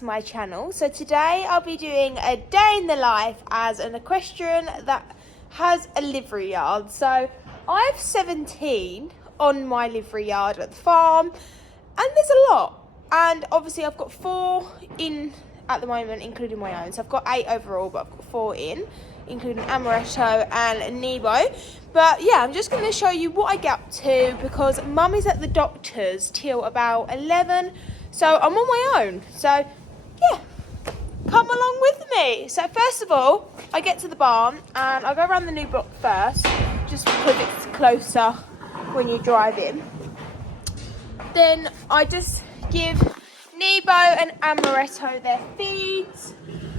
to my channel. So today I'll be doing a day in the life as an equestrian that has a livery yard. So I have 17 on my livery yard at the farm, and there's a lot. And obviously I've got 4 in at the moment, including my own. So I've got 8 overall, but I've got 4 in, including Amoretto and Nebo. But yeah, I'm just going to show you what I get up to because Mum is at the doctor's till about 11. So I'm on my own. So yeah, come along with me. So first of all, I get to the barn and I go around the new block first, just because it's closer when you drive in. Then I just give Nebo and Amoretto their feeds.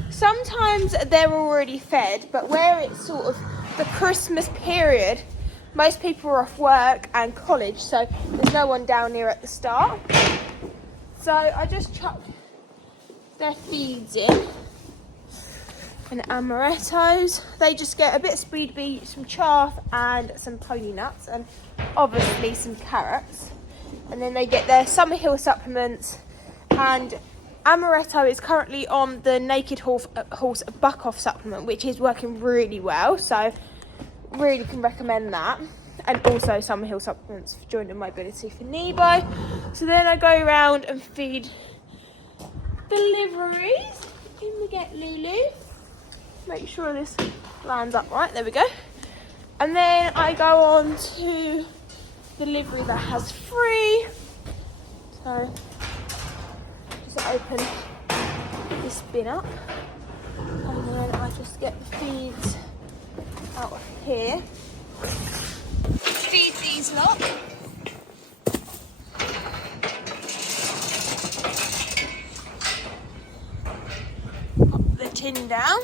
Sometimes they're already fed, but where it's sort of the Christmas period, most people are off work and college, so there's no one down here at the start. So I just chuck their feeds in. And Amorettos, they just get a bit of speed beet, some chaff and some pony nuts, and obviously some carrots. And then they get their Summer Hill supplements, and Amoretto is currently on the Naked Horse Buck-Off supplement, which is working really well, so really can recommend that. And also Summer Hill supplements for joint and mobility for Nebo. So then I go around and feed the liveries. In we get Lulu. Make sure this lines up right, there we go. And then I go on to the livery that has free. So just open this bin up, and then I just get the feeds out of here. Feed these lot. Pop the tin down.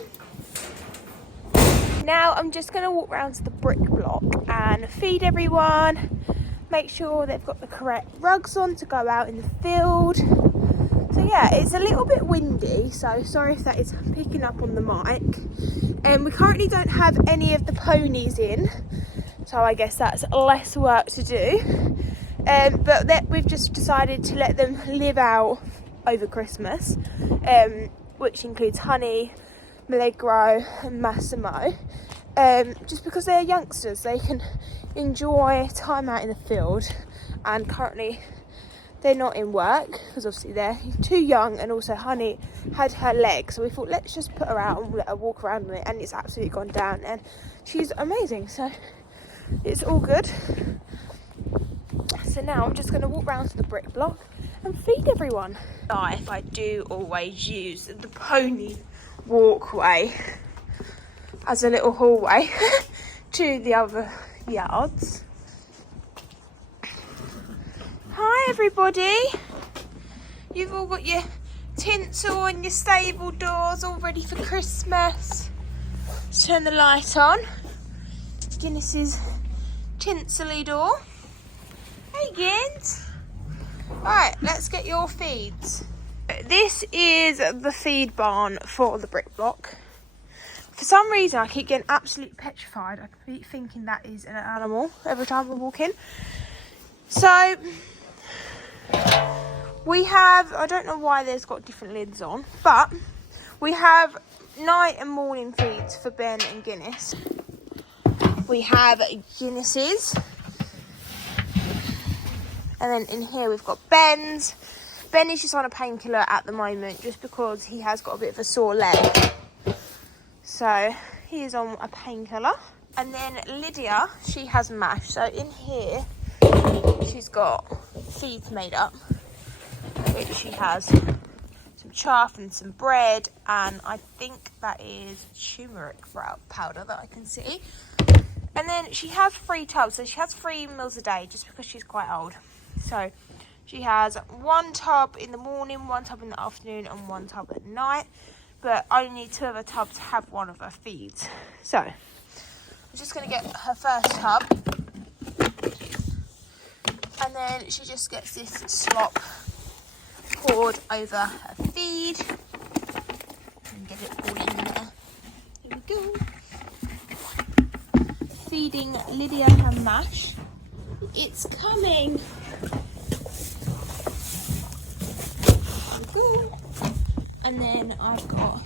Now I'm just going to walk around to the brick block and feed everyone. Make sure they've got the correct rugs on to go out in the field. So yeah, it's a little bit windy, so sorry if that is picking up on the mic. And we currently don't have any of the ponies in, so I guess that's less work to do. But we've just decided to let them live out over Christmas, which includes Honey, Milagro and Massimo. Just because they're youngsters, they can enjoy time out in the field, and currently they're not in work because obviously they're too young, and also Honey had her leg, so we thought let's just put her out and let her walk around with it, and it's absolutely gone down and she's amazing, so it's all good. So now I'm just going to walk around to the brick block and feed everyone. If I do always use the pony walkway as a little hallway to the other yards. Hi everybody, you've all got your tinsel and your stable doors all ready for Christmas. Let's turn the light on. Guinness's tinsely door. Hey Gins. Alright, let's get your feeds. This is the feed barn for the brick block. For some reason I keep getting absolutely petrified. I keep thinking that is an animal every time I walk in. So we have, I don't know why there's got different lids on, but we have night and morning feeds for Ben and Guinness. We have Guinness's, and then in here we've got Ben's. Ben is just on a painkiller at the moment just because he has got a bit of a sore leg, so he is on a painkiller. And then Lydia, she has MASH, so in here she's got feeds made up, which she has some chaff and some bread, and I think that is turmeric powder that I can see. And then she has 3 tubs, so she has 3 meals a day just because she's quite old. So she has 1 tub in the morning, 1 tub in the afternoon, and 1 tub at night, but only 2 of her tubs have one of her feeds. So I'm just going to get her first tub, and then she just gets this slop poured over her feed and get it all in there. There we go. Feeding Lydia her MASH. It's coming. There we go. And then I've got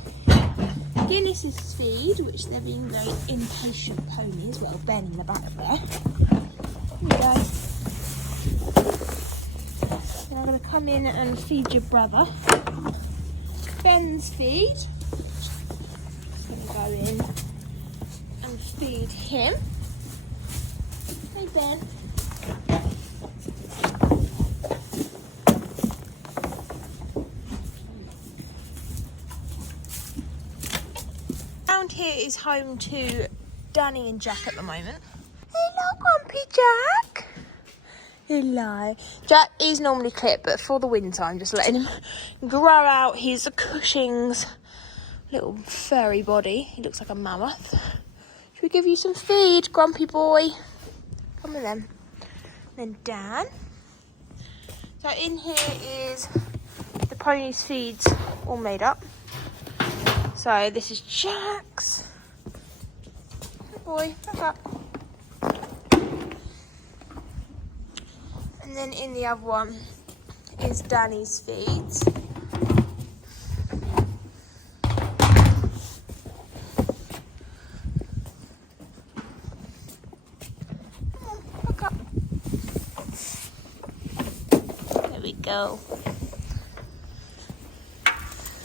Guinness's feed, which they're being very impatient ponies. Well, Ben in the back there. Here we go. Then I'm going to come in and feed your brother Ben's feed. Just going to go in and feed him. Hey Ben. Around here is home to Danny and Jack at the moment. Hello, Grumpy Jack. Hello. Jack is normally clipped, but for the winter, I'm just letting him grow out his Cushing's little furry body. He looks like a mammoth. Should we give you some feed, Grumpy boy? Come with them. Then Dan. So in here is the ponies' feeds all made up. So this is Jack's. Good boy, back up. And then in the other one is Danny's feeds. Come on, back up. There we go.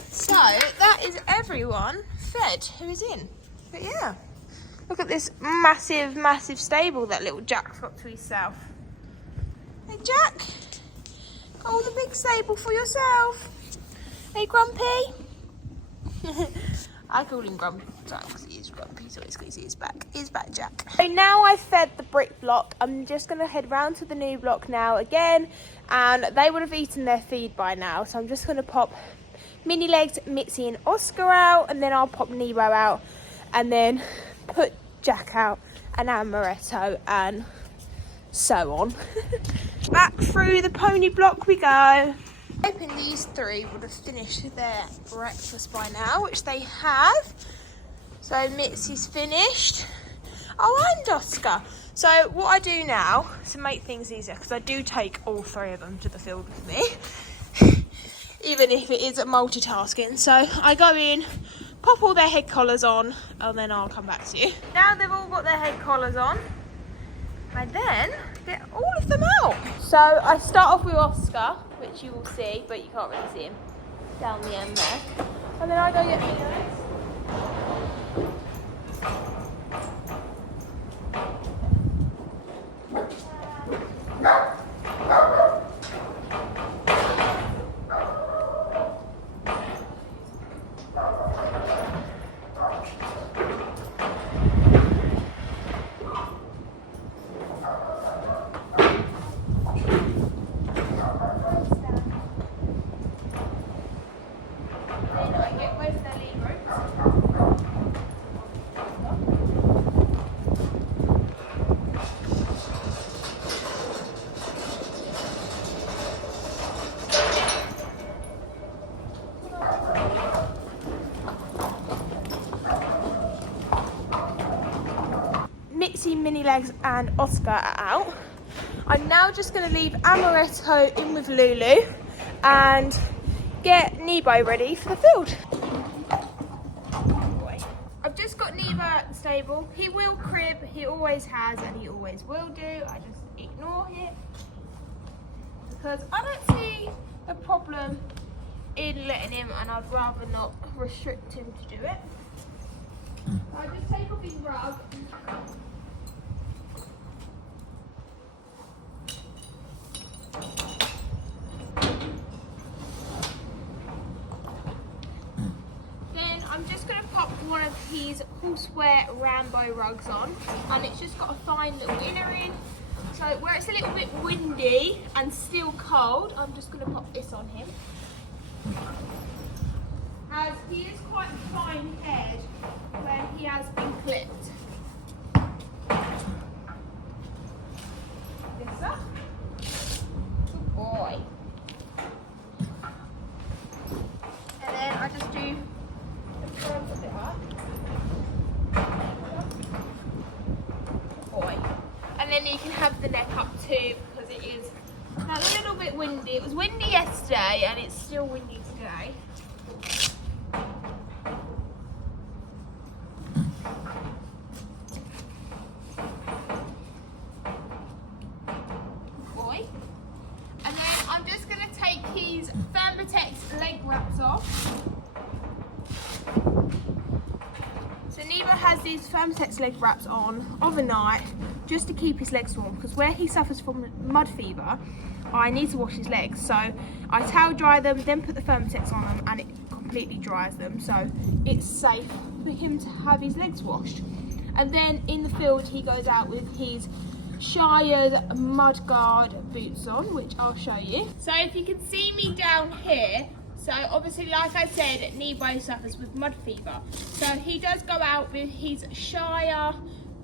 So that is everyone fed who is in. But yeah, look at this massive, massive stable that little Jack's got to himself. Hey Jack, got all the big stable for yourself. Hey Grumpy. I call him Grumpy because he is grumpy, so it's because he is back. He's back, Jack. So now I've fed the brick block, I'm just going to head round to the new block now again, and they would have eaten their feed by now, so I'm just going to pop Mini Legs, Mitzi and Oscar out, and then I'll pop Nebo out, and then put Jack out and Amoretto and so on. Back through the pony block we go. Hoping these three would have finished their breakfast by now, which they have. So Mitzi's finished. Oh, and Oscar. So what I do now to make things easier, because I do take all three of them to the field with me, even if it is multitasking. So I go in, pop all their head collars on, and then I'll come back to you. Now they've all got their head collars on, I then get all of them out. So I start off with Oscar, which you will see, but you can't really see him down the end there. And then I go get Mino's. Mitzi, Mini Legs and Oscar are out. I'm now just going to leave Amoretto in with Lulu and get Nebo ready for the field. I've just got Nebo at the stable. He will crib, he always has and he always will do. I just ignore it because I don't see a problem in letting him, and I'd rather not restrict him to do it. So I just take off his rug. Then I'm just going to pop one of his Horsewear Rambo rugs on, and it's just got a fine little inner in. So where it's a little bit windy and still cold, I'm just going to pop this on him. As he is quite fine haired when he has been clipped. This up. Good boy. And then I just do the front of it up. Good boy. And then you can have the neck up too, because it is a little bit windy. It was windy yesterday and it's still windy today. these Thermotex leg wraps on overnight just to keep his legs warm, because where he suffers from mud fever, I need to wash his legs. So I towel dry them, then put the Thermotex on them, and it completely dries them. So it's safe for him to have his legs washed. And then in the field, he goes out with his Shire's mudguard boots on, which I'll show you. So if you can see me down here, so obviously, like I said, Nebo suffers with mud fever. So he does go out with his Shire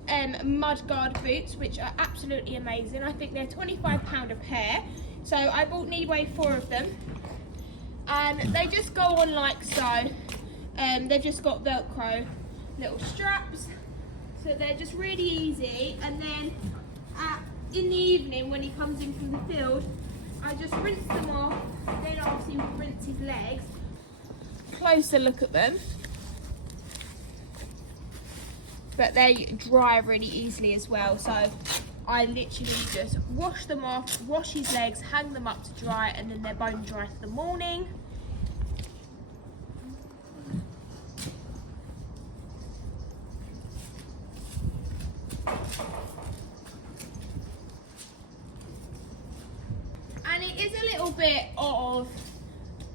mudguard boots, which are absolutely amazing. I think they're £25 a pair. So I bought Nebo 4 of them. And they just go on like so. They've just got Velcro little straps. So they're just really easy. And then in the evening when he comes in from the field, I just rinse them off, then obviously rinse his legs. Closer look at them. But they dry really easily as well, so I literally just wash them off, wash his legs, hang them up to dry, and then they're bone dry for the morning. And it is a little bit of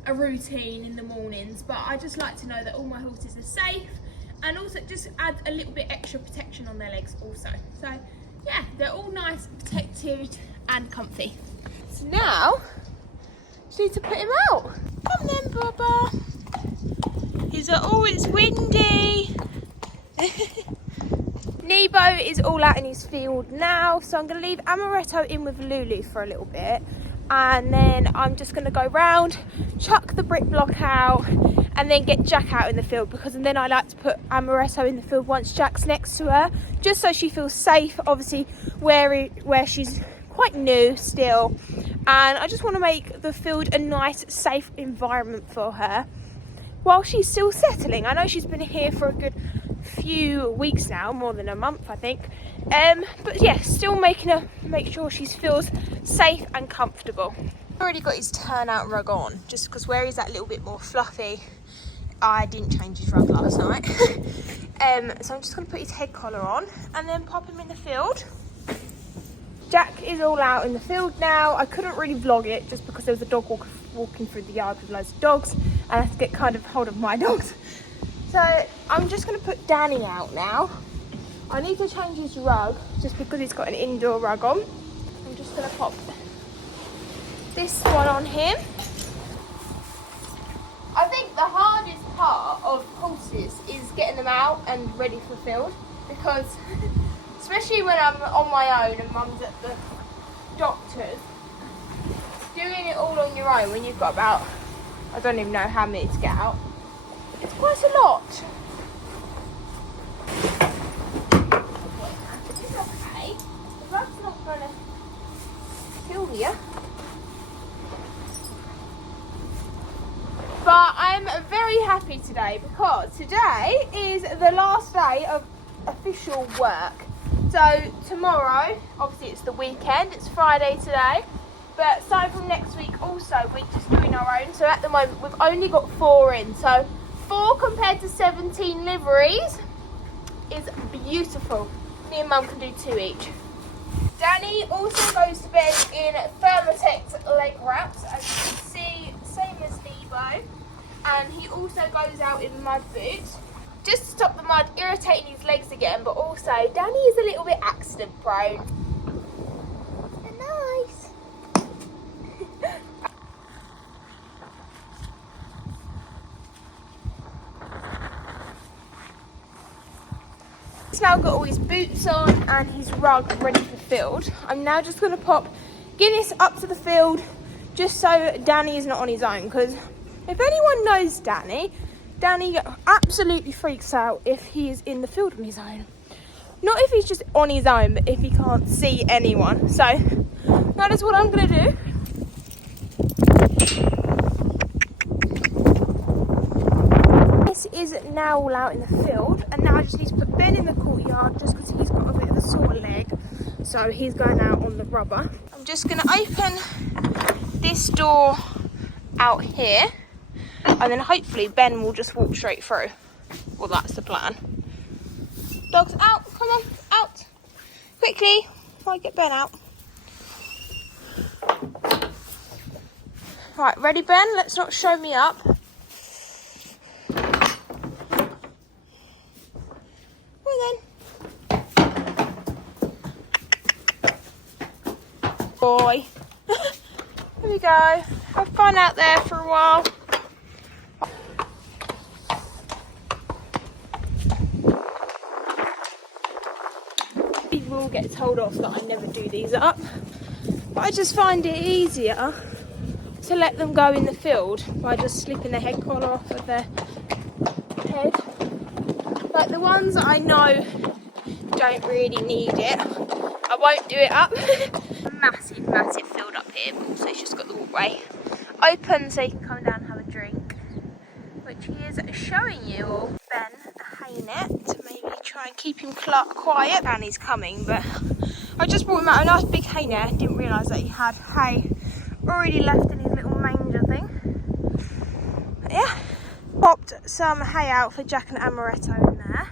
a routine in the mornings, but I just like to know that all my horses are safe, and also just add a little bit extra protection on their legs also. So yeah, they're all nice, protected and comfy. So now, just need to put him out. Come then, Bubba. It's windy. Nebo is all out in his field now, so I'm going to leave Amoretto in with Lulu for a little bit. And then I'm just going to go round, chuck the brick block out, and then get Jack out in the field, because then I like to put Amoretto in the field once Jack's next to her, just so she feels safe, obviously where she's quite new still, and I just want to make the field a nice safe environment for her while she's still settling. I know she's been here for a good few weeks now, more than a month I think, but yeah, still make sure she feels safe and comfortable. Already got his turnout rug on, just because where he's that little bit more fluffy, I didn't change his rug last night. So I'm just going to put his head collar on and then pop him in the field. Jack is all out in the field now. I couldn't really vlog it just because there was a dog walking through the yard with loads of dogs, and I have to get kind of hold of my dogs. So I'm just going to put Danny out now. I need to change his rug just because he's got an indoor rug on. I'm just going to pop this one on him. I think the hardest part of horses is getting them out and ready for field, because especially when I'm on my own and Mum's at the doctor's, doing it all on your own when you've got about, I don't even know how many to get out, it's quite a lot. It's okay. The rug's not going to kill you. But I'm very happy today, because today is the last day of official work. So tomorrow, obviously it's the weekend, it's Friday today, but starting from next week also we're just doing our own. So at the moment we've only got 4 in, so 4 compared to 17 liveries is beautiful. Me and Mum can do 2 each. Danny also goes to bed in Thermotex leg wraps, as you can see, same as Nebo, and he also goes out in mud boots, just to stop the mud irritating his legs again, but also Danny is a little bit accident prone. They're nice. He's now got all his boots on and his rug ready for field. I'm now just going to pop Guinness up to the field, just so Danny is not on his own, because if anyone knows Danny absolutely freaks out if he is in the field on his own. Not if he's just on his own, but if he can't see anyone. So that is what I'm going to do. This is now all out in the field, and now I just need to put Ben in the courtyard just because he's got a bit of a sore leg. So he's going out on the rubber. I'm just going to open this door out here, and then hopefully Ben will just walk straight through. Well, that's the plan. Dogs out. Come on, out. Quickly. Before I get Ben out. Right, ready, Ben? Let's not show me up. Well then. Boy. Here we go. Have fun out there for a while. People will get told off that I never do these up, but I just find it easier to let them go in the field by just slipping the head collar off of their head. Like the ones that I know don't really need it, I won't do it up. A massive, massive field up here, but also it's just got the walkway open so you can come down and have a drink, which he is showing you all. Ben, a hay net to maybe try and keep him quiet. And he's coming, but I just brought him out a nice big hay net. Didn't realise that he had hay already left in his little manger thing. But yeah, popped some hay out for Jack and Amoretto in there,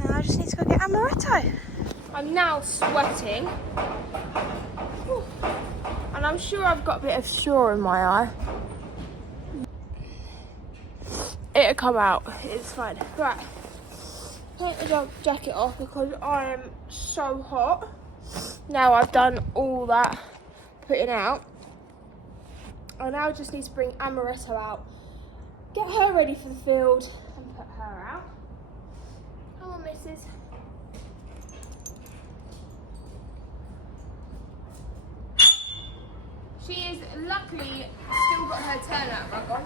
and I just need to go get Amoretto. I'm now sweating. Whew. And I'm sure I've got a bit of straw in my eye. It'll come out, it's fine. Right, take the jacket off because I am so hot. Now I've done all that putting out. I now just need to bring Amoretto out, get her ready for the field and put her out. Come on, missus. She is luckily still got her turnout rug on.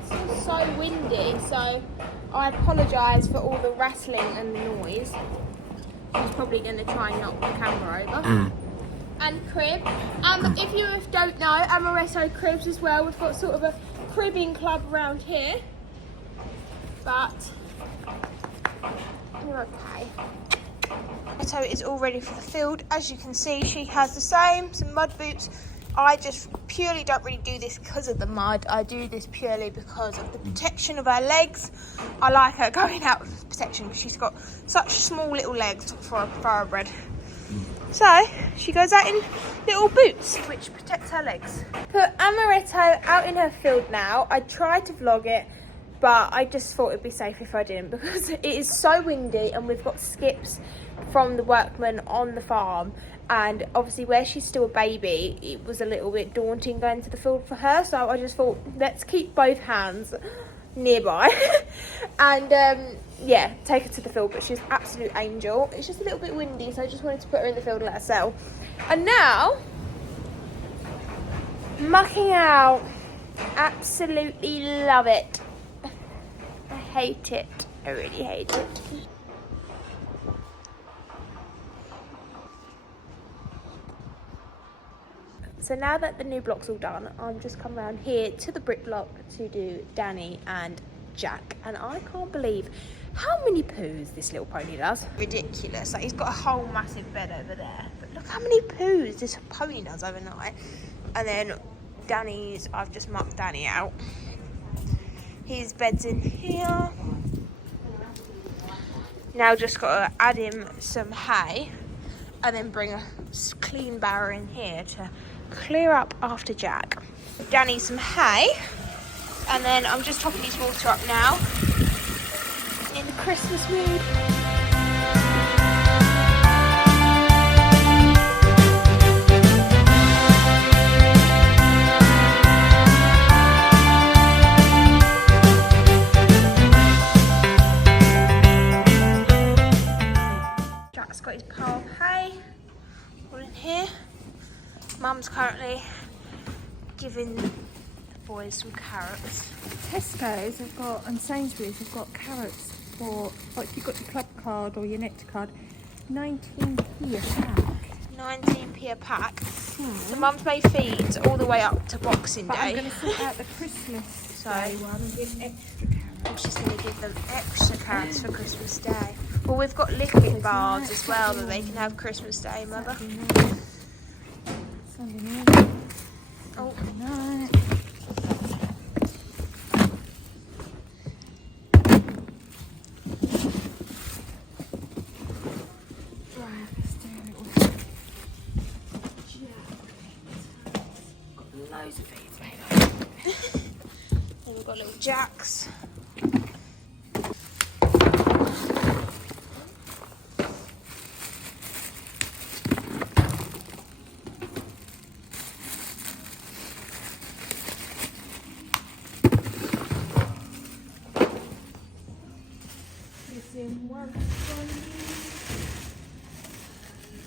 It's still so windy, so I apologise for all the rattling and the noise. She's probably going to try and knock the camera over. And crib. If you don't know, Amoretto cribs as well. We've got sort of a cribbing club around here. But you're okay. Amoretto is all ready for the field. As you can see, she has the same, some mud boots. I just purely don't really do this because of the mud. I do this purely because of the protection of her legs. I like her going out with protection because she's got such small little legs for a thoroughbred. So she goes out in little boots, which protects her legs. Put Amoretto out in her field now. I tried to vlog it, but I just thought it'd be safe if I didn't because it is so windy and we've got skips from the workmen on the farm, and obviously where she's still a baby it was a little bit daunting going to the field for her, so I just thought let's keep both hands nearby and yeah, take her to the field. But she's an absolute angel. It's just a little bit windy, so I just wanted to put her in the field and let her sell. And now mucking out. Absolutely love it. I hate it. I really hate it. So now that the new block's all done, I'm just come around here to the brick block to do Danny and Jack. And I can't believe how many poos this little pony does. Ridiculous. Like, he's got a whole massive bed over there. But look how many poos this pony does overnight. And then Danny's, I've just marked Danny out. His bed's in here. Now just got to add him some hay and then bring a clean barrow in here to clear up after Jack. Danny some hay, and then I'm just topping his water up now. In the Christmas mood. Jack's got his pile of hay all in here. Mum's currently giving the boys some carrots. Tesco's have got, and Sainsbury's have got carrots for, like you've got your club card or your Nectar card, 19p a pack. 19p a pack. So Mum's made feeds all the way up to Boxing Day. But I'm going to sort out the Christmas Day one and give extra carrots. I'm just going to give them extra carrots for Christmas Day. Well, we've got liquid bars as well that they can have Christmas Day, Mother. Sunday night. Oh. Night. we've got little jacks.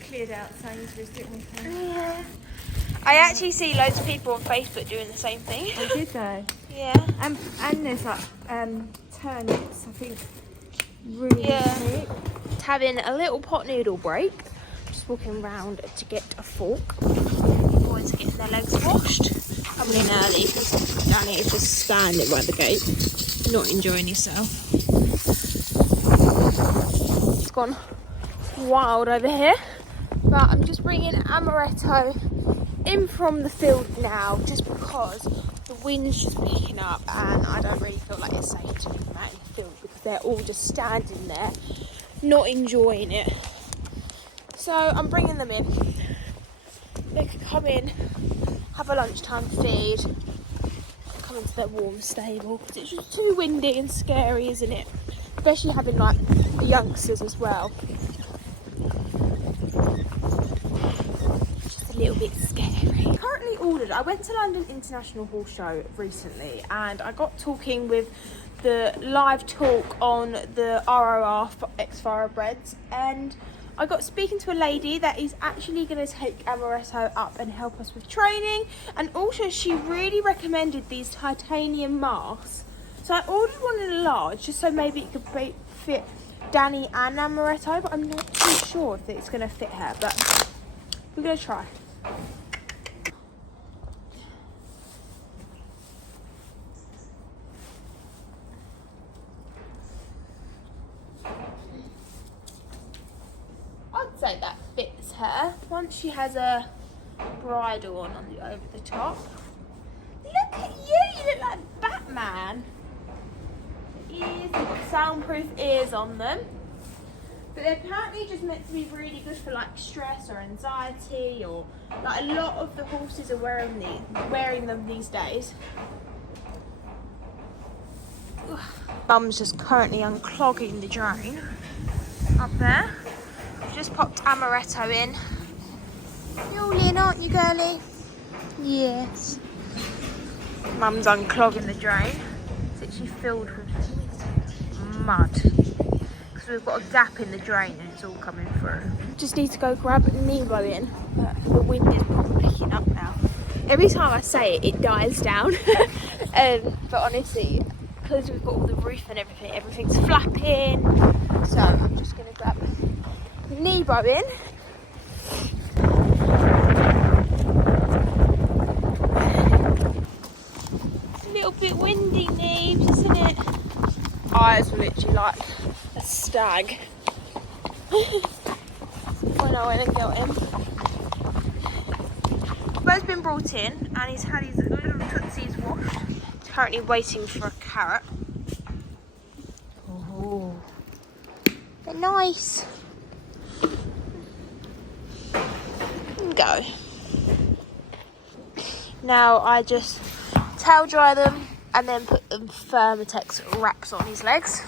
Cleared out Sainsbury's, didn't we? Yeah. I actually see loads of people on Facebook doing the same thing. Oh, did they? Yeah. And there's like turnips, I think, really cheap. Having a little pot noodle break. Just walking around to get a fork. Boys are getting their legs washed. Coming in early because Danny is just standing by the gate, not enjoying himself. It's gone wild over here. But I'm just bringing Amoretto in from the field now, just because the wind's just picking up and I don't really feel like it's safe to leave them out in the field because they're all just standing there, not enjoying it. So I'm bringing them in. They can come in, have a lunchtime feed, come into their warm stable because it's just too windy and scary, isn't it? Especially having like the youngsters as well. A little bit scary. Currently ordered. I went to London International Horse Show recently and I got talking with the live talk on the ROR X Thoroughbreds, and I got speaking to a lady that is actually going to take Amoretto up and help us with training, and also she really recommended these titanium masks. So I ordered one in a large just so maybe it could fit Danny and Amoretto, but I'm not too sure if it's going to fit her, but we're going to try. I'd say that fits her once she has a bridle on the over the top. Look at you, you look like Batman. Ears, they've got soundproof ears on them. But they're apparently just meant to be really good for like stress or anxiety, or like a lot of the horses are wearing them these days. Mum's just currently unclogging the drain up there. I've just popped Amoretto in. You're all in, aren't you, girlie? Yes. Mum's unclogging the drain. It's actually filled with mud. We've got a gap in the drain and it's all coming through. Just need to go grab Nebo in, but the wind is picking up now. Every time I say it, it dies down. But honestly, because we've got all the roof and everything, everything's flapping. So I'm just going to grab Nebo in. It's a little bit windy, Nebs, isn't it? Eyes were literally like a stag when I went and got him. Bo's been brought in and he's had his little tootsies washed. He's currently waiting for a carrot. Oh, they're nice. Go. Now I just towel dry them and then put them Thermotex wraps on his legs.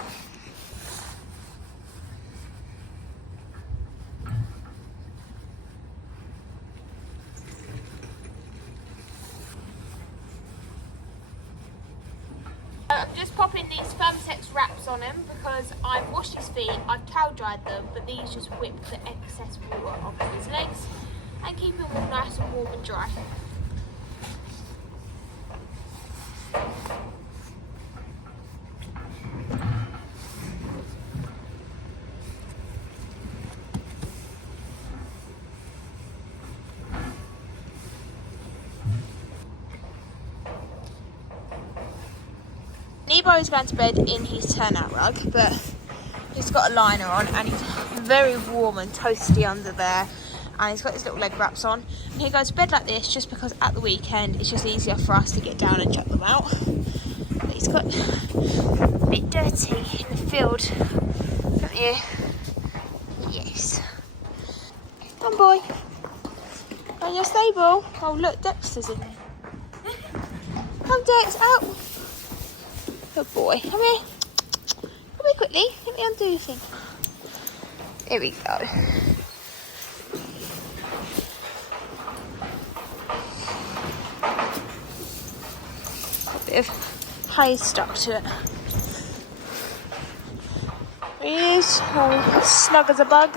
I'm just popping these Thermotex wraps on him because I've washed his feet, I've towel dried them, but these just whip the excess water off of his legs and keep him all nice and warm and dry. Nebo is going to bed in his turnout rug, but he's got a liner on and he's very warm and toasty under there, and he's got his little leg wraps on, and he goes to bed like this just because at the weekend it's just easier for us to get down and chuck them out. But he's got a bit dirty in the field, don't you? Yes. Come on, boy. Go in your stable. Oh look, Dexter's in there. Come Dex, out. boy. Come here. Come here quickly. Let me undo your thing. Here we go. A bit of hay stuck to it. He is all snug as a bug.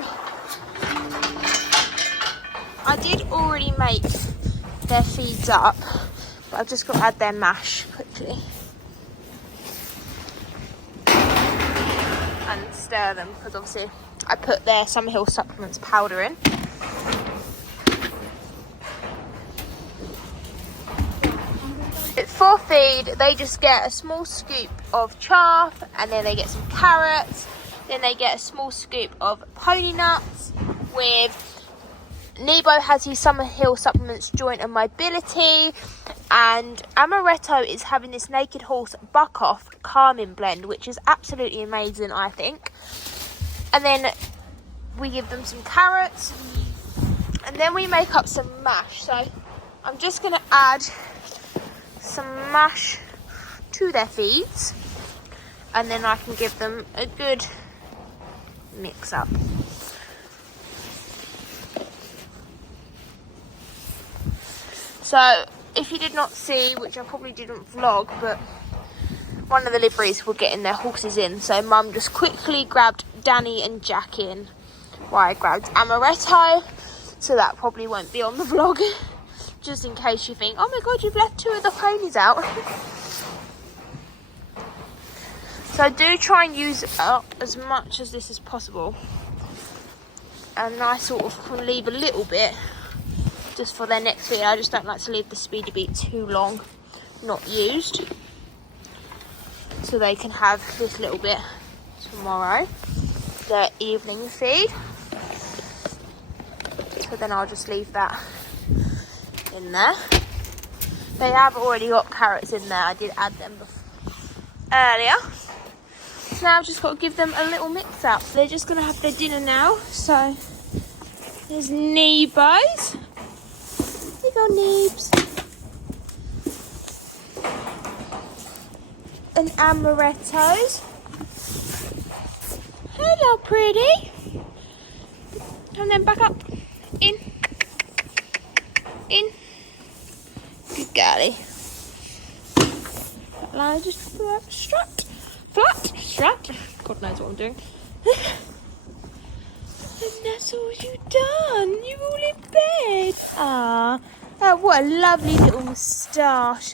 I did already make their feeds up, but I've just got to add their mash quickly. And stir them, because obviously I put their Summerhill supplements powder in. For feed, they just get a small scoop of chaff, and then they get some carrots, then they get a small scoop of pony nuts. With Nebo has his Summerhill supplements joint and mobility, and Amoretto is having this Naked Horse Buck Off calming blend, which is absolutely amazing, I think. And then we give them some carrots, and then we make up some mash. So I'm just going to add some mash to their feeds, and then I can give them a good mix up. So if you did not see, which I probably didn't vlog, but one of the liveries were getting their horses in, so Mum just quickly grabbed Danny and Jack in while I grabbed Amoretto, so that probably won't be on the vlog, just in case you think, oh my god, you've left 2 of the ponies out. So I do try and use up as much as this as possible, and I sort of can leave a little bit just for their next feed. I just don't like to leave the speedy beet too long not used, so they can have this little bit tomorrow, their evening feed. So then I'll just leave that in there. They have already got carrots in there. I did add them earlier. So now I've just got to give them a little mix up. They're just going to have their dinner now. So there's Nebo's. There you go, Nebs. And Amoretto's. Hello, pretty. And then back up. In. In. Good girlie. That line just flat. God knows what I'm doing. And that's all you've done. You're all in bed. Ah, what a lovely little moustache.